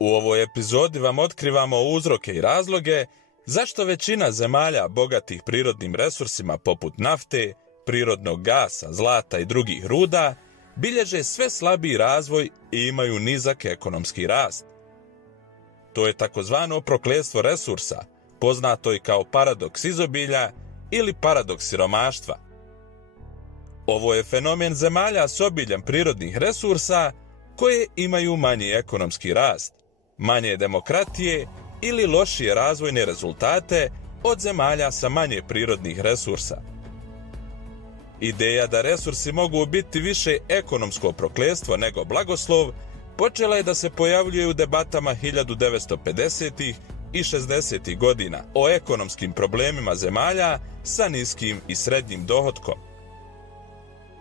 U ovoj epizodi vam otkrivamo uzroke i razloge zašto većina zemalja bogatih prirodnim resursima poput nafte, prirodnog gasa, zlata i drugih ruda bilježe sve slabiji razvoj i imaju nizak ekonomski rast. To je takozvano prokletstvo resursa, poznato i kao paradoks izobilja ili paradoks siromaštva. Ovo je fenomen zemalja s obiljem prirodnih resursa koje imaju manji ekonomski rast, manje demokratije ili lošije razvojne rezultate od zemalja sa manje prirodnih resursa. Ideja da resursi mogu biti više ekonomsko prokletstvo nego blagoslov počela je da se pojavljuje u debatama 1950. i 60. godina o ekonomskim problemima zemalja sa niskim i srednjim dohotkom.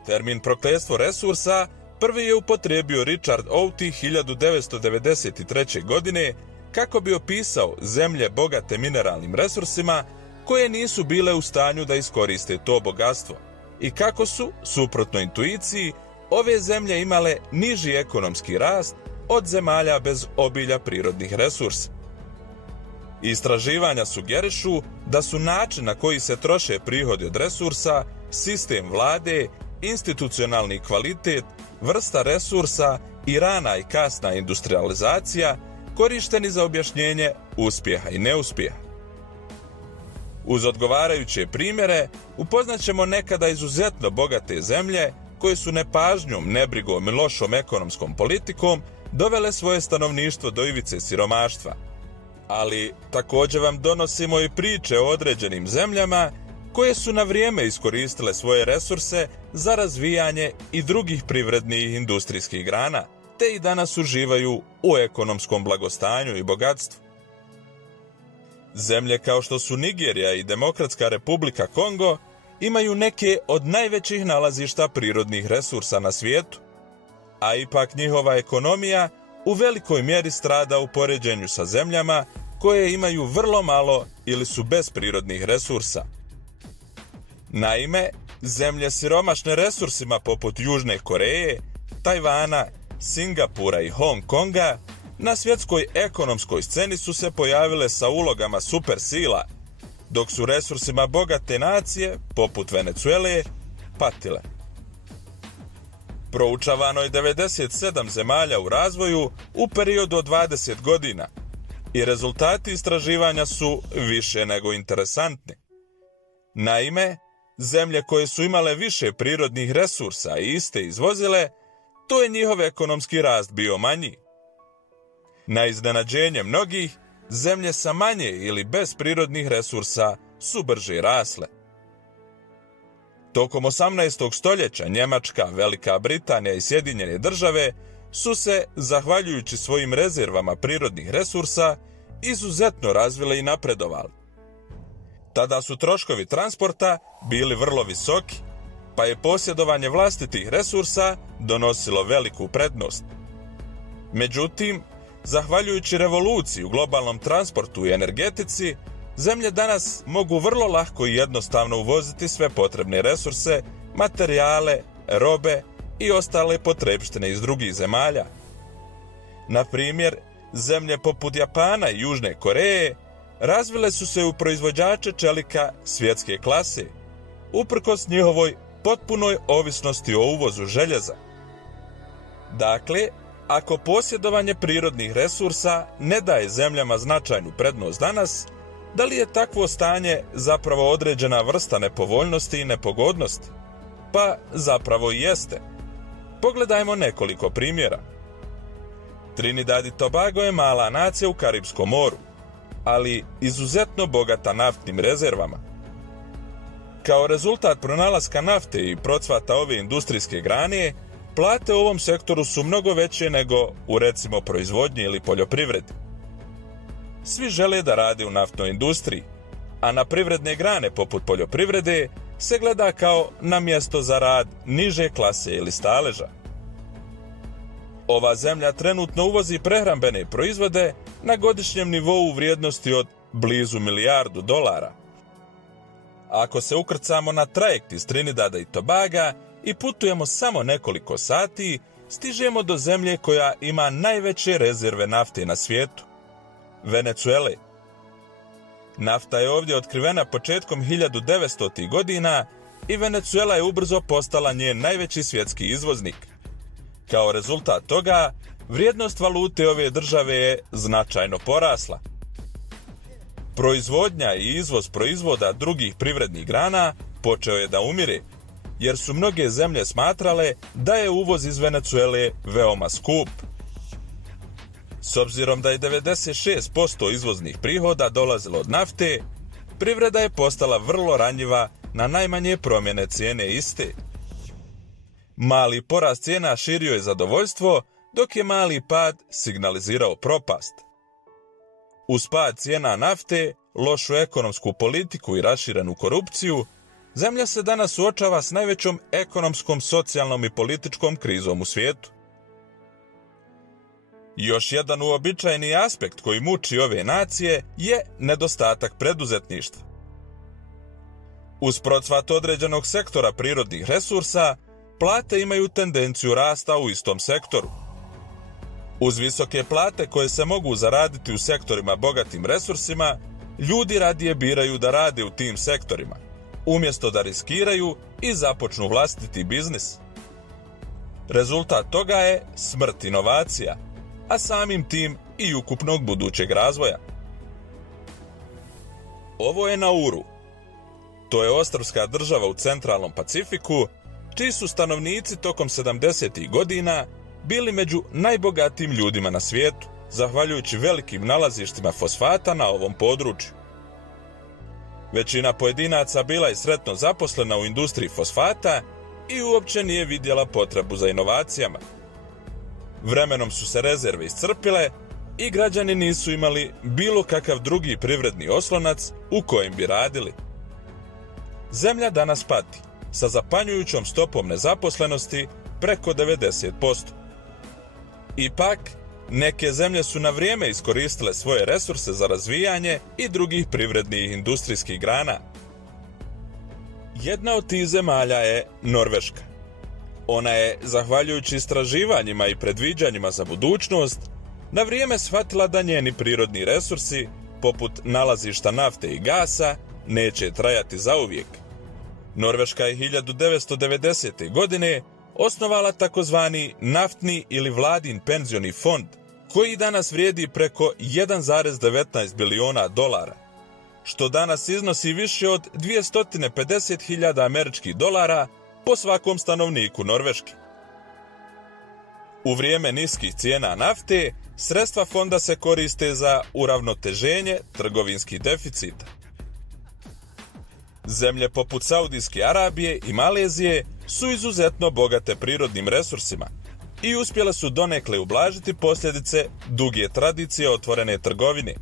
Termin prokletstvo resursa prvi je upotrijebio Richard Outy 1993. godine kako bi opisao zemlje bogate mineralnim resursima koje nisu bile u stanju da iskoriste to bogatstvo i kako su, suprotno intuiciji, ove zemlje imale niži ekonomski rast od zemalja bez obilja prirodnih resursa. Istraživanja sugerišu da su način na koji se troše prihodi od resursa, sistem vlade, institucionalni kvalitet, vrsta resursa i rana i kasna industrializacija korišteni za objašnjenje uspjeha i neuspjeha. Uz odgovarajuće primjere upoznaćemo nekada izuzetno bogate zemlje koje su nepažnjom, nebrigom i lošom ekonomskom politikom dovele svoje stanovništvo do ivice siromaštva. Ali također vam donosimo i priče o određenim zemljama koje su na vrijeme iskoristile svoje resurse za razvijanje i drugih privrednih industrijskih grana, te i danas uživaju u ekonomskom blagostanju i bogatstvu. Zemlje kao što su Nigerija i Demokratska Republika Kongo imaju neke od najvećih nalazišta prirodnih resursa na svijetu, a ipak njihova ekonomija u velikoj mjeri strada u poređenju sa zemljama koje imaju vrlo malo ili su bez prirodnih resursa. Naime, zemlje siromašne resursima poput Južne Koreje, Tajvana, Singapura i Hong Konga na svjetskoj ekonomskoj sceni su se pojavile sa ulogama supersila, dok su resursima bogate nacije, poput Venezuele, patile. Proučavano je 97 zemalja u razvoju u periodu od 20 godina i rezultati istraživanja su više nego interesantni. Naime, zemlje koje su imale više prirodnih resursa i iste izvozile, to je njihov ekonomski rast bio manji. Na iznenađenje mnogih, zemlje sa manje ili bez prirodnih resursa su brže rasle. Tokom 18. stoljeća Njemačka, Velika Britanija i Sjedinjene Države su se, zahvaljujući svojim rezervama prirodnih resursa, izuzetno razvile i napredovali. Tada su troškovi transporta bili vrlo visoki, pa je posjedovanje vlastitih resursa donosilo veliku prednost. Međutim, zahvaljujući revoluciji u globalnom transportu i energetici, zemlje danas mogu vrlo lako i jednostavno uvoziti sve potrebne resurse, materijale, robe i ostale potrepštine iz drugih zemalja. Na primjer, zemlje poput Japana i Južne Koreje razvile su se u proizvođače čelika svjetske klase, uprkos njihovoj potpunoj ovisnosti o uvozu željeza. Dakle, ako posjedovanje prirodnih resursa ne daje zemljama značajnu prednost danas, da li je takvo stanje zapravo određena vrsta nepovoljnosti i nepogodnosti? Pa zapravo i jeste. Pogledajmo nekoliko primjera. Trinidad i Tobago je mala nacija u Karipskom moru, ali izuzetno bogata naftnim rezervama. Kao rezultat pronalaska nafte i procvata ove industrijske grane, plate u ovom sektoru su mnogo veće nego u recimo proizvodnji ili poljoprivredi. Svi žele da rade u naftnoj industriji, a na privredne grane poput poljoprivrede se gleda kao na mjesto za rad niže klase ili staleža. Ova zemlja trenutno uvozi prehrambene proizvode na godišnjem nivou vrijednosti od blizu $1 milijardu. Ako se ukrcamo na trajekt iz Trinidada i Tobaga i putujemo samo nekoliko sati, stižemo do zemlje koja ima najveće rezerve nafte na svijetu, Venecuele. Nafta je ovdje otkrivena početkom 1900. godina i Venecuela je ubrzo postala njen najveći svjetski izvoznik. Kao rezultat toga, vrijednost valute ove države je značajno porasla. Proizvodnja i izvoz proizvoda drugih privrednih grana počeo je da umire, jer su mnoge zemlje smatrale da je uvoz iz Venecuele veoma skup. S obzirom da je 96% izvoznih prihoda dolazilo od nafte, privreda je postala vrlo ranjiva na najmanje promjene cijene iste. Mali porast cijena širio je zadovoljstvo, dok je mali pad signalizirao propast. Uz pad cijena nafte, lošu ekonomsku politiku i raširenu korupciju, zemlja se danas suočava s najvećom ekonomskom, socijalnom i političkom krizom u svijetu. Još jedan uobičajeni aspekt koji muči ove nacije je nedostatak preduzetništva. Uz procvat određenog sektora prirodnih resursa, plate imaju tendenciju rasta u istom sektoru. Uz visoke plate koje se mogu zaraditi u sektorima bogatim resursima, ljudi radije biraju da rade u tim sektorima, umjesto da riskiraju i započnu vlastiti biznis. Rezultat toga je smrt inovacija, a samim tim i ukupnog budućeg razvoja. Ovo je Nauru. To je ostrvska država u centralnom Pacifiku, čiji su stanovnici tokom 70. godina bili među najbogatijim ljudima na svijetu, zahvaljujući velikim nalazištima fosfata na ovom području. Većina pojedinaca bila je sretno zaposlena u industriji fosfata i uopće nije vidjela potrebu za inovacijama. Vremenom su se rezerve iscrpile i građani nisu imali bilo kakav drugi privredni oslonac u kojem bi radili. Zemlja danas pati sa zapanjujućom stopom nezaposlenosti preko 90%. Ipak, neke zemlje su na vrijeme iskoristile svoje resurse za razvijanje i drugih privrednih industrijskih grana. Jedna od tih zemalja je Norveška. Ona je, zahvaljujući istraživanjima i predviđanjima za budućnost, na vrijeme shvatila da njeni prirodni resursi, poput nalazišta nafte i gasa, neće trajati zauvijek. Norveška je 1990. godine osnovala takozvani naftni ili vladin penzioni fond, koji danas vrijedi preko 1,19 biliona dolara, što danas iznosi više od 250.000 američkih dolara po svakom stanovniku Norveške. U vrijeme niskih cijena nafte, sredstva fonda se koriste za uravnoteženje trgovinskih deficita. Zemlje poput Saudijske Arabije i Malezije su izuzetno bogate prirodnim resursima i uspjele su donekle ublažiti posljedice duge tradicije otvorene trgovine.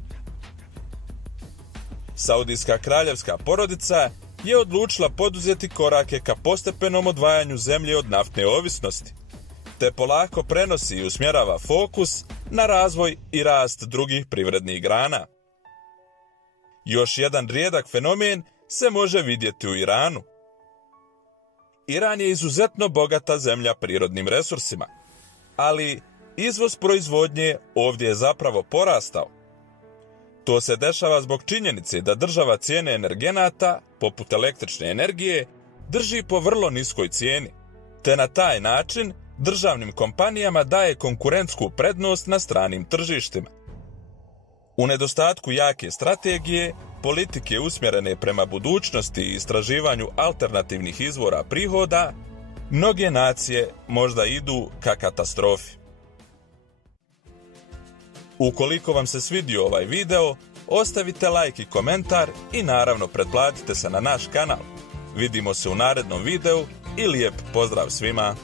Saudijska kraljevska porodica je odlučila poduzeti korake ka postepenom odvajanju zemlje od naftne ovisnosti, te polako prenosi i usmjerava fokus na razvoj i rast drugih privrednih grana. Još jedan rijedak fenomen se može vidjeti u Iranu. Iran je izuzetno bogata zemlja prirodnim resursima, ali izvoz proizvodnje ovdje je zapravo porastao. To se dešava zbog činjenice da država cijene energenata, poput električne energije, drži po vrlo niskoj cijeni, te na taj način državnim kompanijama daje konkurentsku prednost na stranim tržištima. U nedostatku jake strategije, politike usmjerene prema budućnosti i istraživanju alternativnih izvora prihoda, mnoge nacije možda idu ka katastrofi. Ukoliko vam se svidio ovaj video, ostavite like i komentar i naravno pretplatite se na naš kanal. Vidimo se u narednom videu i lijep pozdrav svima!